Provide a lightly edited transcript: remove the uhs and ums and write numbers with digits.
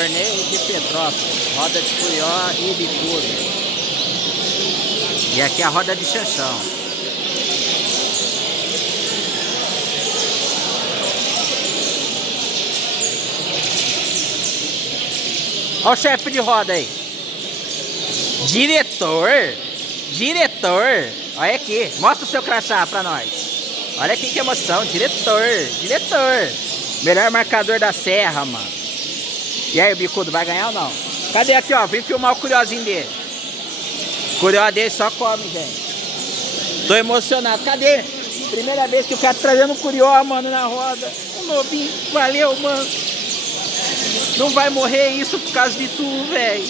Torneio de Petrópolis, roda de Curió e bicudo. E aqui é a roda de Xanxão. Olha o chefe de roda aí. Diretor. Diretor. Olha aqui. Mostra o seu crachá pra nós. Olha aqui que emoção. Diretor. Diretor. Melhor marcador da serra, mano. E aí, o bicudo vai ganhar ou não? Cadê aqui, ó? Vem filmar o curiózinho dele. O curió dele só come, gente. Tô emocionado. Cadê? Primeira vez que o cara tá trazendo um curió, mano, na roda. Um novinho. Valeu, mano. Não vai morrer isso por causa de tu, velho.